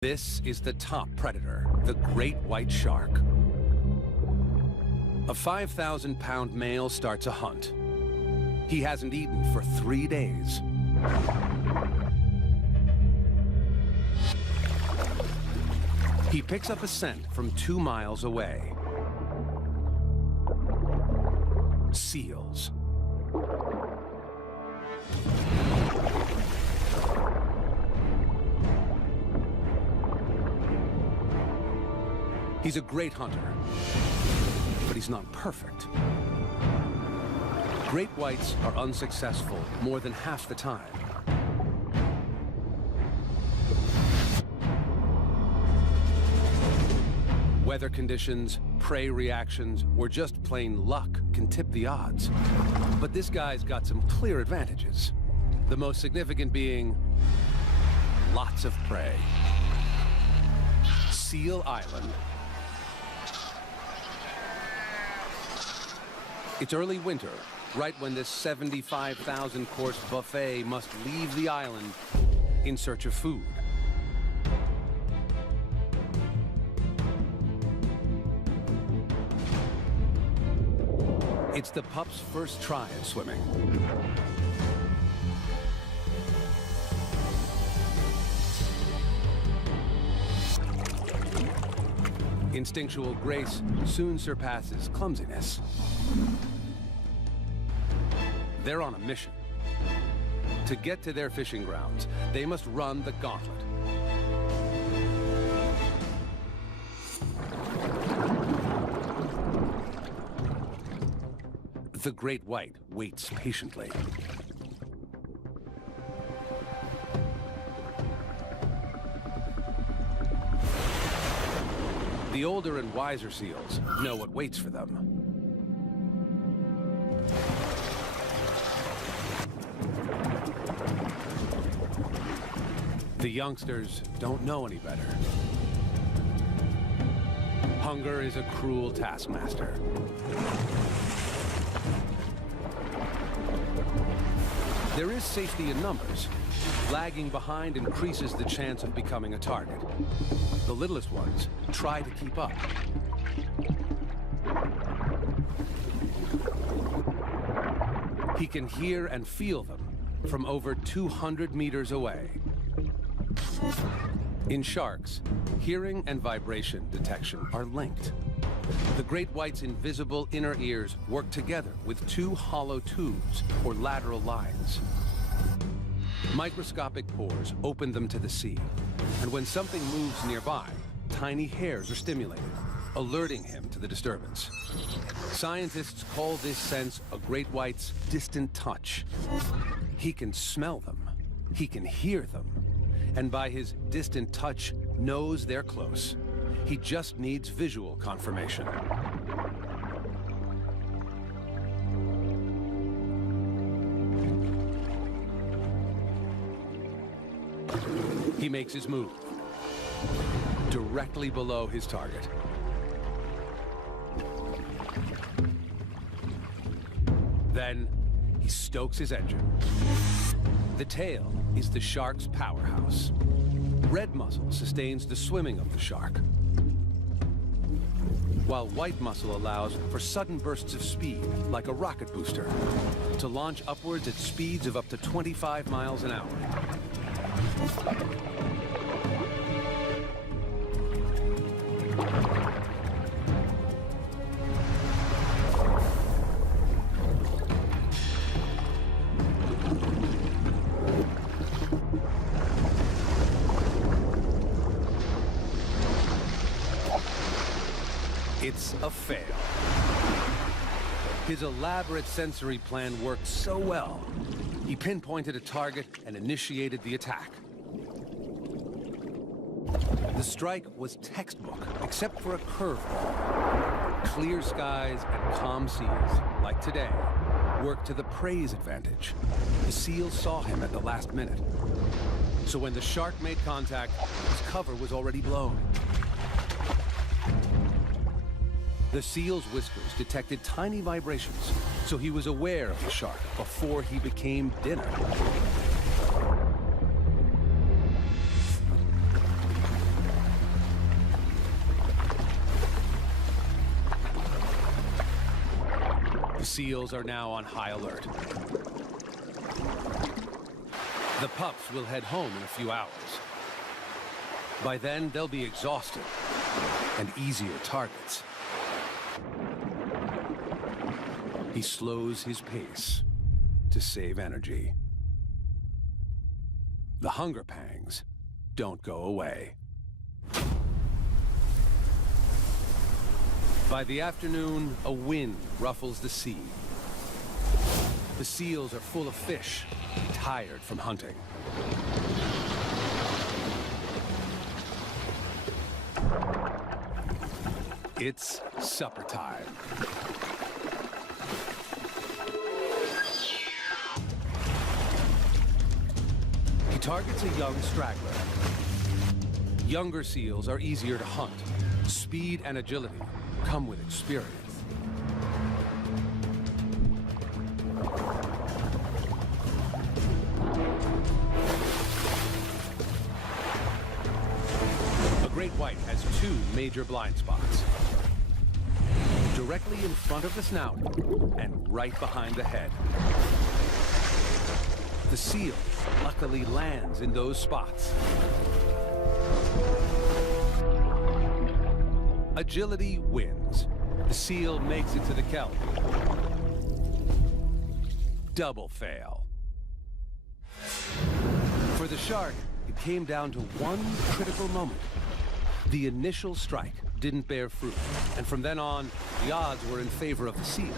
This is the top predator, the great white shark. A 5,000-pound male starts a hunt. He hasn't eaten for 3 days. He picks up a scent from 2 miles away. Seals. He's a great hunter, but he's not perfect. Great whites are unsuccessful more than half the time. Weather conditions, prey reactions, or just plain luck can tip the odds. But this guy's got some clear advantages. The most significant being lots of prey. Seal Island. It's early winter, right when this 75,000-course buffet must leave the island in search of food. It's the pup's first try at swimming. Instinctual grace soon surpasses clumsiness. They're on a mission. To get to their fishing grounds, they must run the gauntlet. The great white waits patiently. The older and wiser seals know what waits for them. The youngsters don't know any better. Hunger is a cruel taskmaster. There is safety in numbers. Lagging behind increases the chance of becoming a target. The littlest ones try to keep up. He can hear and feel them from over 200 meters away. In sharks, hearing and vibration detection are linked. The great white's invisible inner ears work together with 2 hollow tubes or lateral lines. Microscopic pores open them to the sea, and when something moves nearby, tiny hairs are stimulated, alerting him to the disturbance. Scientists call this sense a great white's distant touch. He can smell them, he can hear them, and by his distant touch knows they're close. He just needs visual confirmation. He makes his move, directly below his target. Then, he stokes his engine. The tail is the shark's powerhouse. Red muscle sustains the swimming of the shark, while white muscle allows for sudden bursts of speed, like a rocket booster, to launch upwards at speeds of up to 25 miles an hour. It's a fail. His elaborate sensory plan worked so well. He pinpointed a target and initiated the attack. The strike was textbook, except for a curveball. Clear skies and calm seas, like today, worked to the prey's advantage. The seal saw him at the last minute. So when the shark made contact, his cover was already blown. The seal's whiskers detected tiny vibrations, so he was aware of the shark before he became dinner. seals are now on high alert. The pups will head home in a few hours. By then, they'll be exhausted and easier targets. He slows his pace to save energy. The hunger pangs don't go away. By the afternoon, a wind ruffles the sea. The seals are full of fish, tired from hunting. It's supper time. He targets a young straggler. Younger seals are easier to hunt. Speed and agility come with experience. A great white has two major blind spots. Directly in front of the snout and right behind the head. The seal luckily lands in those spots. Agility wins. The seal makes it to the kelp. Double fail. For the shark, it came down to one critical moment. The initial strike didn't bear fruit, and from then on, the odds were in favor of the seal.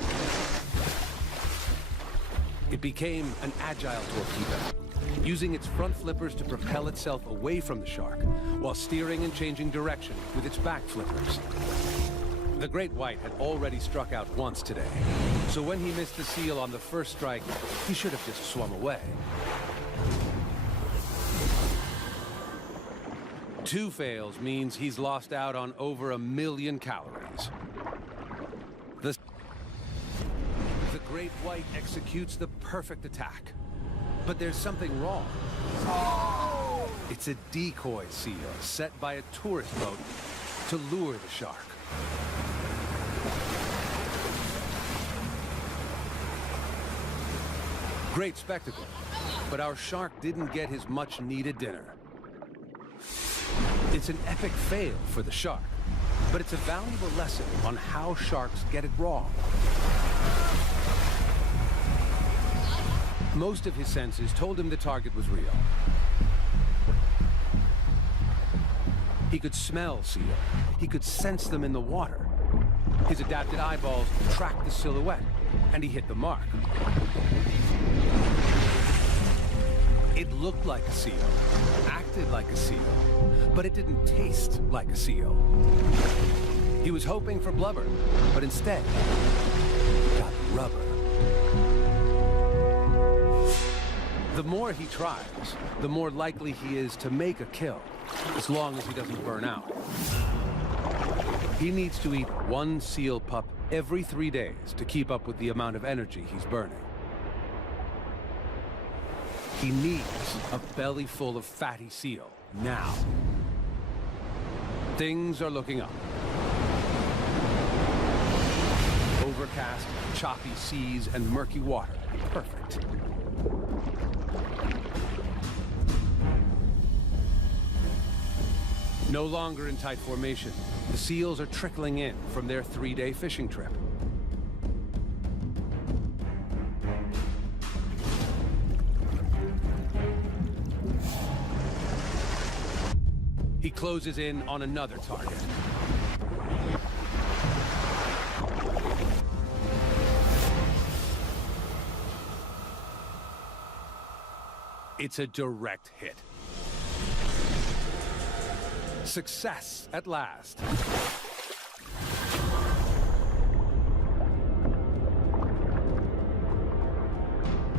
It became an agile torpedo, using its front flippers to propel itself away from the shark, while steering and changing direction with its back flippers. The great white had already struck out once today, so when he missed the seal on the first strike, he should have just swum away. Two fails means he's lost out on over 1 million calories. The great white executes the perfect attack. But there's something wrong. It's a decoy seal set by a tourist boat to lure the shark. Great spectacle, but our shark didn't get his much-needed dinner. It's an epic fail for the shark, but it's a valuable lesson on how sharks get it wrong. Most of his senses told him the target was real. He could smell seal. He could sense them in the water. His adapted eyeballs tracked the silhouette, and he hit the mark. It looked like a seal, acted like a seal, but it didn't taste like a seal. He was hoping for blubber, but instead, got rubber. The more he tries, the more likely he is to make a kill, as long as he doesn't burn out. He needs to eat one seal pup every 3 days to keep up with the amount of energy he's burning. He needs a belly full of fatty seal, now. Things are looking up. Overcast, choppy seas, and murky water. Perfect. No longer in tight formation, the seals are trickling in from their 3-day fishing trip. He closes in on another target. It's a direct hit. Success at last.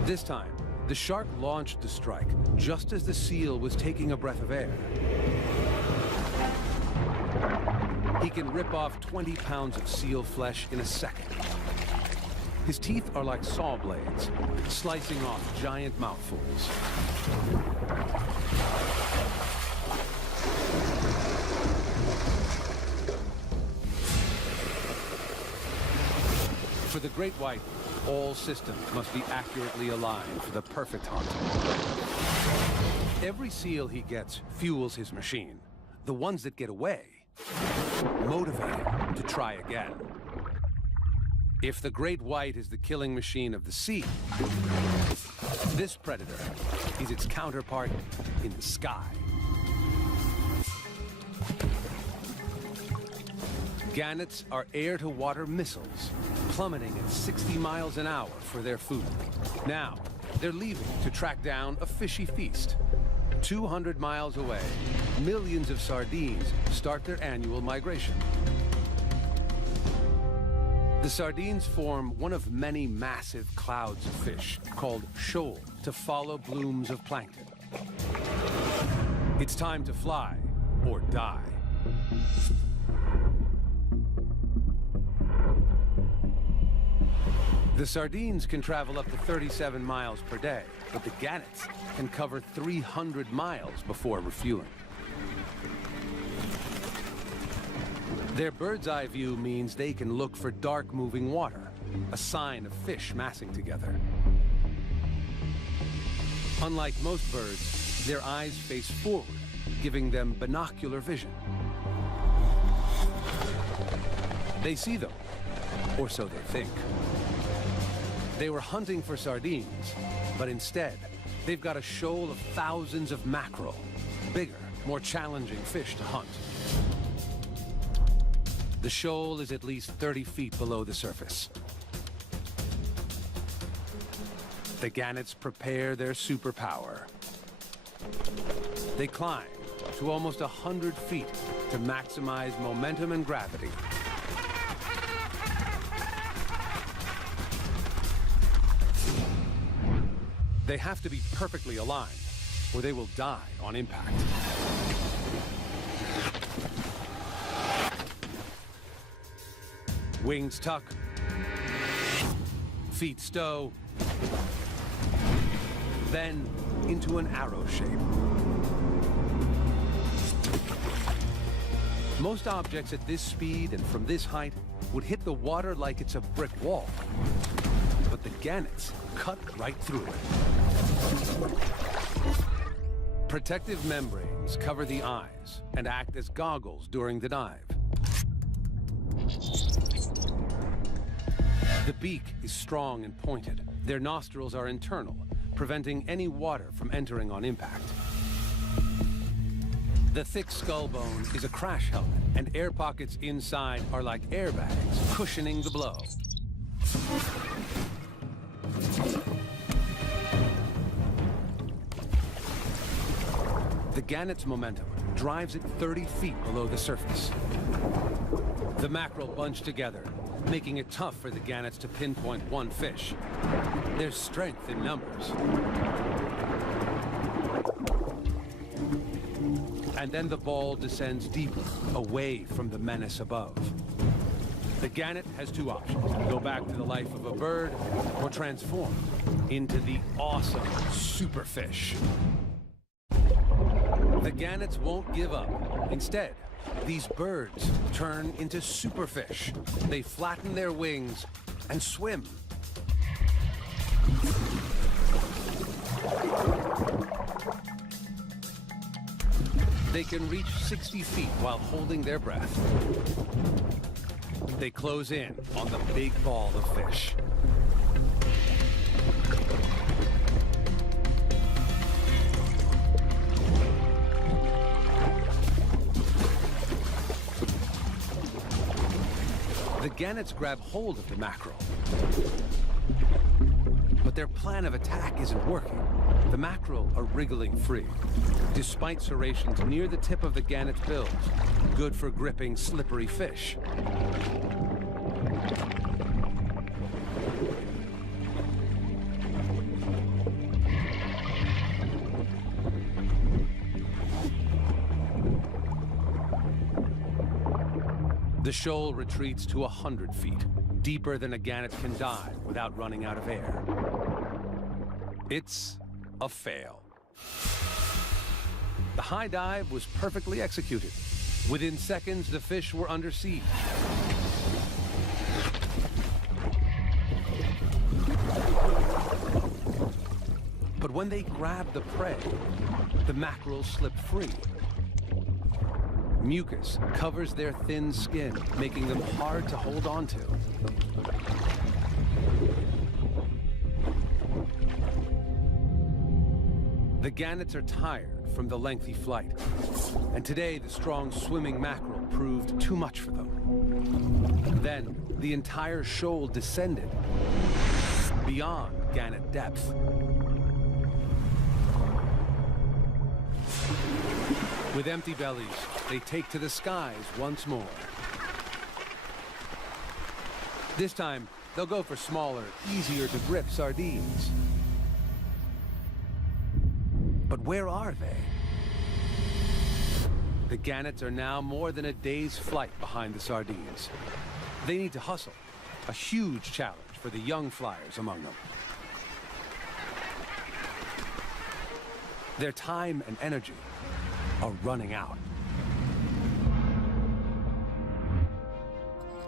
This time, the shark launched the strike just as the seal was taking a breath of air. He can rip off 20 pounds of seal flesh in a second. His teeth are like saw blades, slicing off giant mouthfuls. For the great white, All systems must be accurately aligned for the perfect hunt. Every seal he gets fuels his machine. The ones that get away motivate him to try again. If the great white is the killing machine of the sea, this predator is its counterpart in the sky. Gannets are air-to-water missiles, plummeting at 60 miles an hour for their food. Now, they're leaving to track down a fishy feast. 200 miles away, millions of sardines start their annual migration. The sardines form one of many massive clouds of fish called shoal to follow blooms of plankton. It's time to fly or die. The sardines can travel up to 37 miles per day, but the gannets can cover 300 miles before refueling. Their bird's-eye view means they can look for dark moving water, a sign of fish massing together. Unlike most birds, their eyes face forward, giving them binocular vision. They see them, or so they think. They were hunting for sardines, but instead, they've got a shoal of thousands of mackerel, bigger, more challenging fish to hunt. The shoal is at least 30 feet below the surface. The gannets prepare their superpower. They climb to almost 100 feet to maximize momentum and gravity. They have to be perfectly aligned, or they will die on impact. Wings tuck, feet stow, then into an arrow shape. Most objects at this speed and from this height would hit the water like it's a brick wall. But the gannets cut right through it. Protective membranes cover the eyes and act as goggles during the dive. The beak is strong and pointed. Their nostrils are internal, preventing any water from entering on impact. The thick skull bone is a crash helmet, and air pockets inside are like airbags, cushioning the blow. The gannet's momentum drives it 30 feet below the surface. The mackerel bunch together, making it tough for the gannets to pinpoint one fish. There's strength in numbers. And then the ball descends deeper, away from the menace above. The gannet has two options: go back to the life of a bird, or transform into the awesome superfish. The gannets won't give up. Instead, these birds turn into superfish. They flatten their wings and swim. They can reach 60 feet while holding their breath. They close in on the big ball of fish. The gannets grab hold of the mackerel. But their plan of attack isn't working. The mackerel are wriggling free, despite serrations near the tip of the gannet's bills, good for gripping slippery fish. The shoal retreats to 100 feet, deeper than a gannet can dive without running out of air. It's a fail. The high dive was perfectly executed. Within seconds, the fish were under siege. But when they grab the prey, the mackerels slip free. Mucus covers their thin skin, making them hard to hold on to. The gannets are tired from the lengthy flight, and today the strong swimming mackerel proved too much for them. Then the entire shoal descended beyond gannet depth. With empty bellies, they take to the skies once more. This time, they'll go for smaller, easier to grip sardines. But where are they? The gannets are now more than a day's flight behind the sardines. They need to hustle, a huge challenge for the young flyers among them. Their time and energy are running out.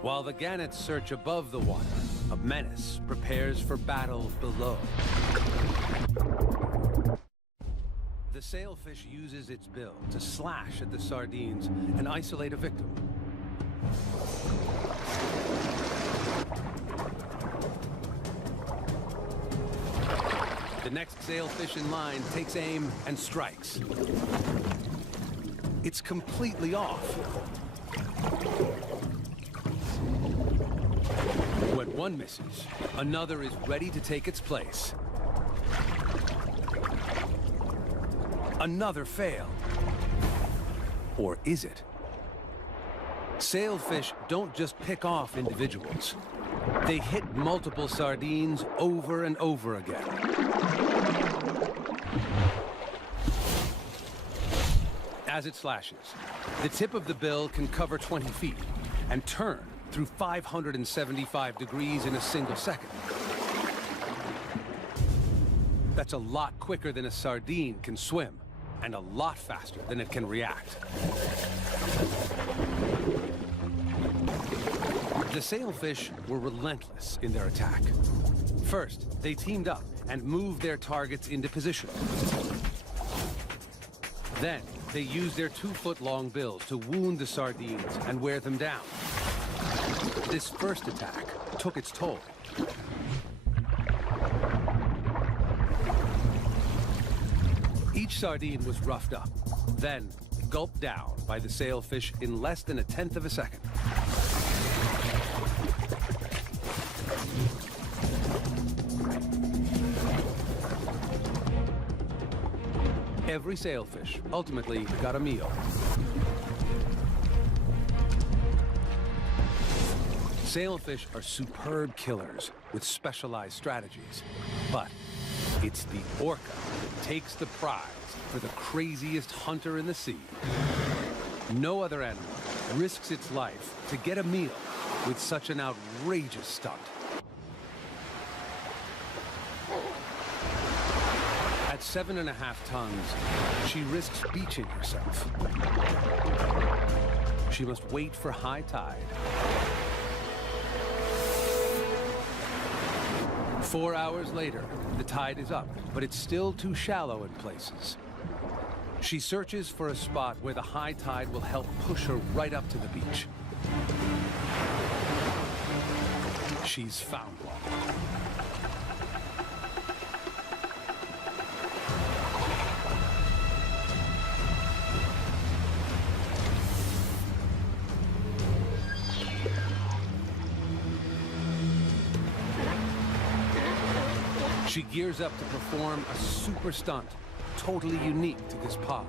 While the gannets search above the water, a menace prepares for battle below. The sailfish uses its bill to slash at the sardines and isolate a victim. The next sailfish in line takes aim and strikes. It's completely off. When one misses, another is ready to take its place. Another failed. Or is it? Sailfish don't just pick off individuals. They hit multiple sardines over and over again. As it slashes, the tip of the bill can cover 20 feet and turn through 575 degrees in a single second. That's a lot quicker than a sardine can swim, and a lot faster than it can react. The sailfish were relentless in their attack. First, they teamed up and moved their targets into position. Then, they used their 2-foot-long bills to wound the sardines and wear them down. This first attack took its toll. Each sardine was roughed up, then gulped down by the sailfish in less than 1/10 of a second. Every sailfish ultimately got a meal. Sailfish are superb killers with specialized strategies, but it's the orca that takes the prize for the craziest hunter in the sea. No other animal risks its life to get a meal with such an outrageous stunt. At 7.5 tons, she risks beaching herself. She must wait for high tide. 4 hours later, the tide is up, but it's still too shallow in places. She searches for a spot where the high tide will help push her right up to the beach. She's found one. She gears up to perform a super stunt, totally unique to this pod.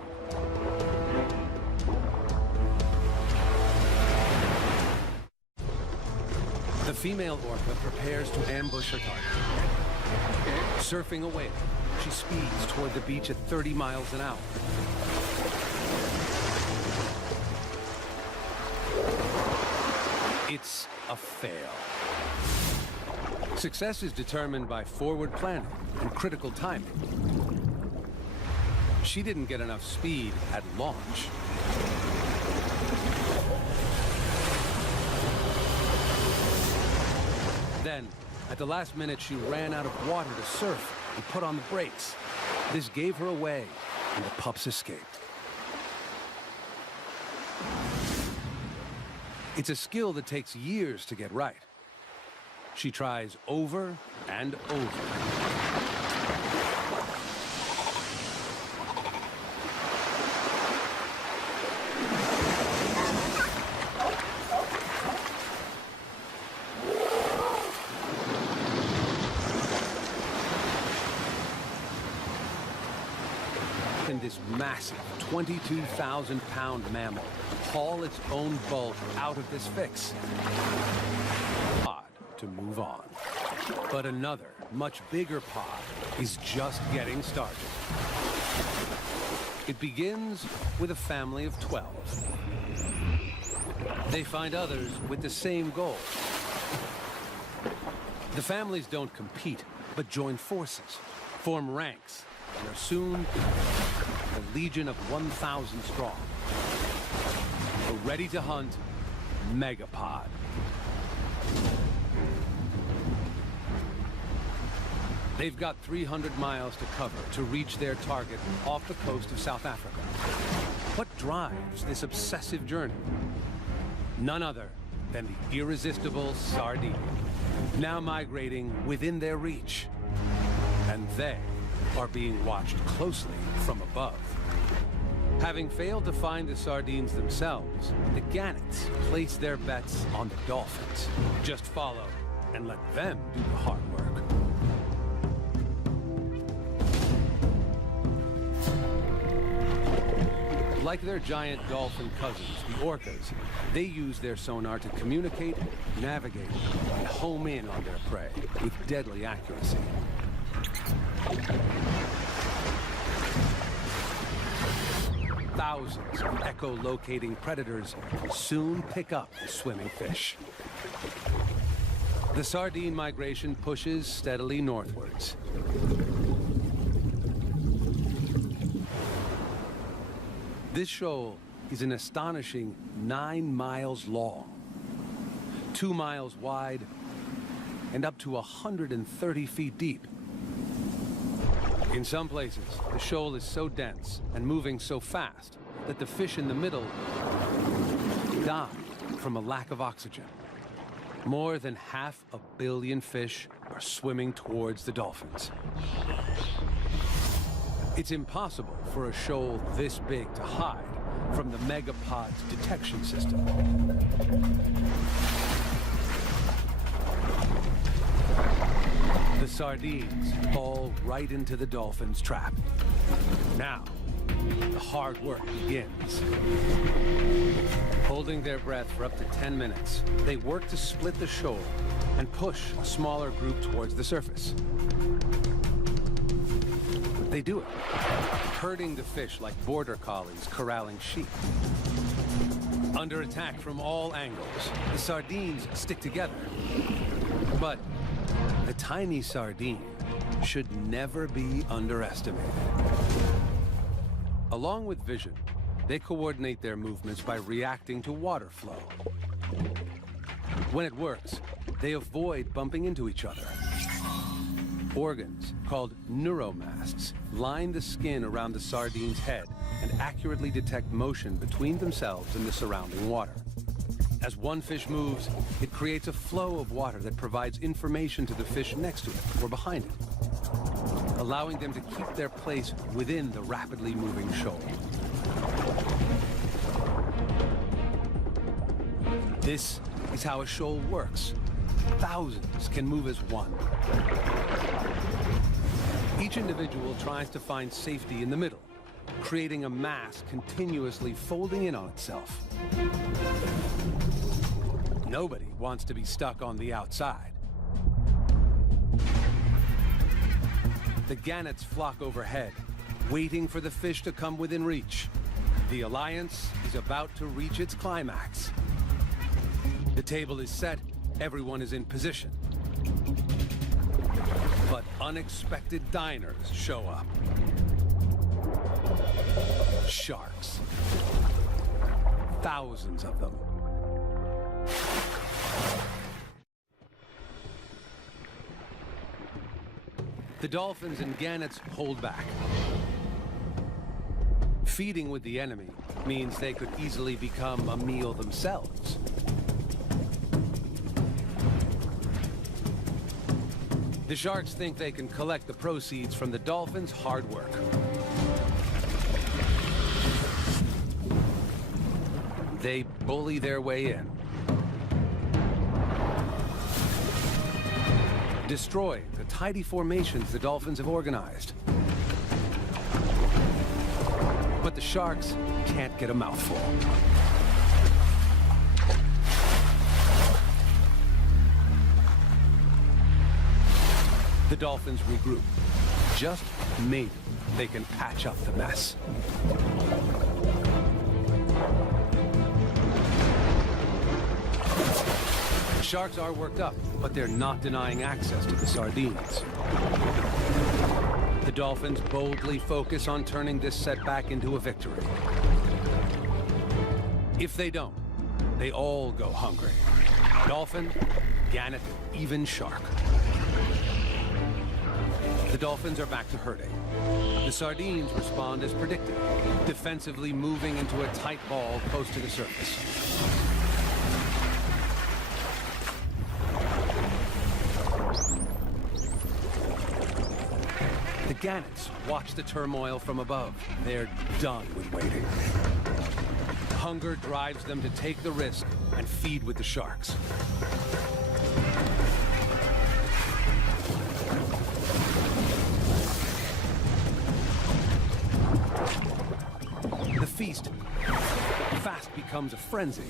The female orca prepares to ambush her target. Surfing a whale, she speeds toward the beach at 30 miles an hour. It's a fail. Success is determined by forward planning and critical timing. She didn't get enough speed at launch. Then, at the last minute, she ran out of water to surf and put on the brakes. This gave her away, and the pups escaped. It's a skill that takes years to get right. She tries over and over. Can this massive 22,000-pound mammal haul its own bulk out of this fix? Pod to move on. But another, much bigger pod is just getting started. It begins with a family of 12. They find others with the same goal. The families don't compete, but join forces, form ranks, and are soon a legion of 1,000 strong. A ready-to-hunt megapod. They've got 300 miles to cover to reach their target off the coast of South Africa. What drives this obsessive journey? None other than the irresistible sardine, now migrating within their reach. And they are being watched closely from above. Having failed to find the sardines themselves, the gannets place their bets on the dolphins. Just follow and let them do the hard work. Like their giant dolphin cousins, the orcas, they use their sonar to communicate, navigate, and home in on their prey with deadly accuracy. Thousands of echolocating predators soon pick up the swimming fish. The sardine migration pushes steadily northwards. This shoal is an astonishing 9 miles long, 2 miles wide, and up to 130 feet deep. In some places, the shoal is so dense and moving so fast that the fish in the middle die from a lack of oxygen. More than 500 million fish are swimming towards the dolphins. It's impossible for a shoal this big to hide from the megapod's detection system. The sardines fall right into the dolphins' trap. Now, the hard work begins. Holding their breath for up to 10 minutes, they work to split the shoal and push a smaller group towards the surface. They do it, herding the fish like border collies corralling sheep. Under attack from all angles, the sardines stick together. But the tiny sardine should never be underestimated. Along with vision, they coordinate their movements by reacting to water flow. When it works, they avoid bumping into each other. Organs, called neuromasts, line the skin around the sardine's head and accurately detect motion between themselves and the surrounding water. As one fish moves, it creates a flow of water that provides information to the fish next to it or behind it, allowing them to keep their place within the rapidly moving shoal. This is how a shoal works. Thousands can move as one. Each individual tries to find safety in the middle, creating a mass continuously folding in on itself. Nobody wants to be stuck on the outside. The gannets flock overhead, waiting for the fish to come within reach. The alliance is about to reach its climax. The table is set, everyone is in position. But unexpected diners show up. Sharks. Thousands of them. The dolphins and gannets hold back. Feeding with the enemy means they could easily become a meal themselves. The sharks think they can collect the proceeds from the dolphins' hard work. They bully their way in, destroy the tidy formations the dolphins have organized. But the sharks can't get a mouthful. The dolphins regroup. Just maybe they can patch up the mess. Sharks are worked up, but they're not denying access to the sardines. The dolphins boldly focus on turning this setback into a victory. If they don't, they all go hungry. Dolphin, gannet, even shark. The dolphins are back to herding. The sardines respond as predicted, defensively moving into a tight ball close to the surface. The gannets watch the turmoil from above. They're done with waiting. Hunger drives them to take the risk and feed with the sharks. The feast fast becomes a frenzy.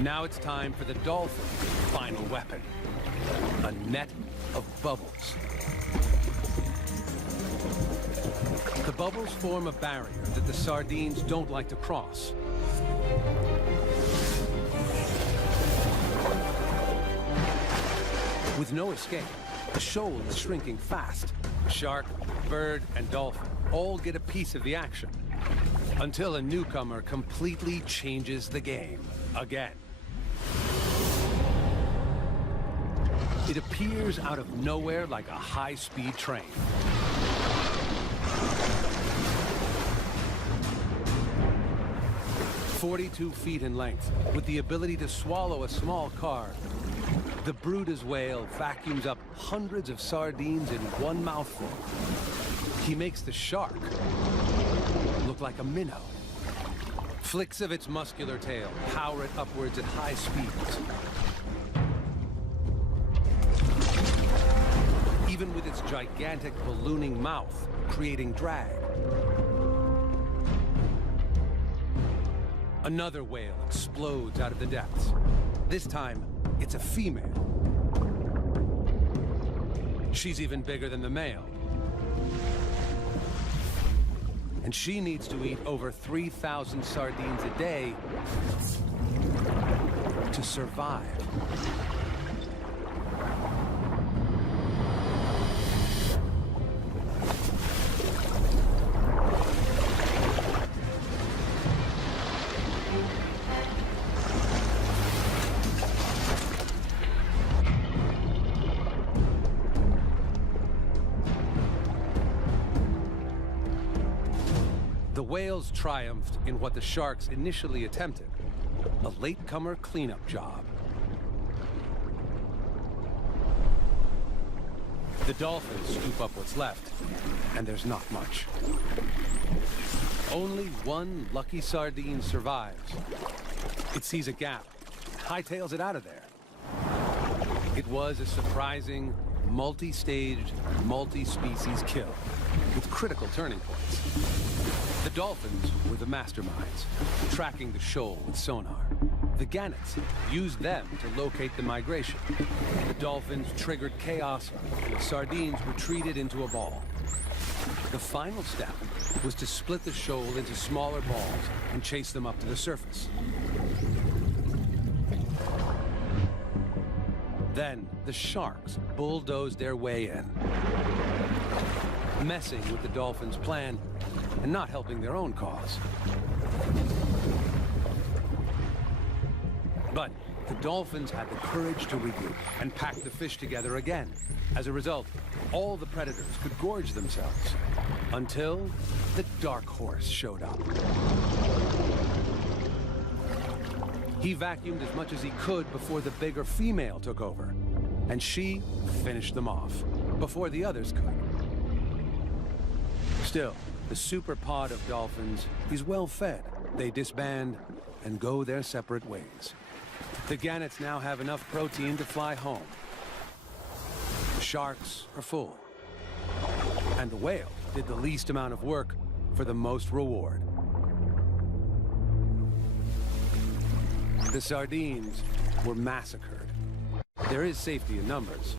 Now it's time for the dolphin's final weapon, a net of bubbles. The bubbles form a barrier that the sardines don't like to cross. With no escape, the shoal is shrinking fast. Shark, bird, and dolphin all get a piece of the action, until a newcomer completely changes the game again. It appears out of nowhere like a high-speed train. "42 feet in length, with the ability to swallow a small car, the Brutus whale vacuums up hundreds of sardines in one mouthful. He makes the shark look like a minnow. Flicks of its muscular tail power it upwards at high speeds. Even with its gigantic ballooning mouth, creating drag. Another whale explodes out of the depths. This time, it's a female. She's even bigger than the male. And she needs to eat over 3,000 sardines a day to survive. The whales triumphed in what the sharks initially attempted, a latecomer cleanup job. The dolphins scoop up what's left, and there's not much. Only one lucky sardine survives. It sees a gap, hightails it out of there. It was a surprising, multi-staged, multi-species kill, with critical turning points. The dolphins were the masterminds, tracking the shoal with sonar. The gannets used them to locate the migration. The dolphins triggered chaos, and the sardines retreated into a ball. The final step was to split the shoal into smaller balls and chase them up to the surface. Then the sharks bulldozed their way in, messing with the dolphins' plan and not helping their own cause. But the dolphins had the courage to regroup and pack the fish together again. As a result, all the predators could gorge themselves until the dark horse showed up. He vacuumed as much as he could before the bigger female took over, and she finished them off before the others could. Still, the super pod of dolphins is well fed. They disband and go their separate ways. The gannets now have enough protein to fly home. The sharks are full. And the whale did the least amount of work for the most reward. The sardines were massacred. There is safety in numbers,